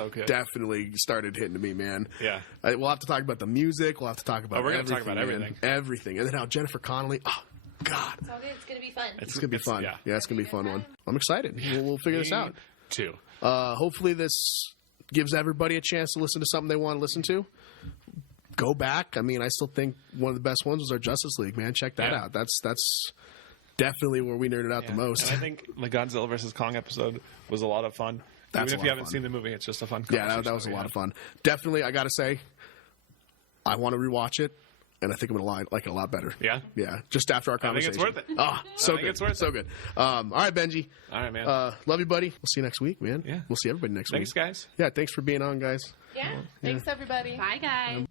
started hitting to me, man. Yeah. We'll have to talk about the music. We'll have to talk about we're everything. Talk about everything. Everything. And then how Jennifer Connelly, oh, God. It's all good. It's going to be fun. It's going to be fun. Yeah. It's going to be a fun one. I'm excited. We'll figure this out. Too. Hopefully this gives everybody a chance to listen to something they want to listen to. Go back. I mean, I still think one of the best ones was our Justice League, man. Check that out. That's definitely where we nerded out the most. And I think the Godzilla vs. Kong episode was a lot of fun. Even if you haven't seen the movie, it's just a fun conversation. Yeah, that was a lot of fun. Definitely, I got to say, I want to rewatch it, and I think I'm going to like it a lot better. Yeah? Yeah, just after our conversation. I think it's worth it. Oh, so good. So good. All right, Benji. All right, man. Love you, buddy. We'll see you next week, man. Yeah. We'll see everybody next week. Thanks, guys. Yeah, thanks for being on, guys. Yeah. Thanks, everybody. Bye, guys.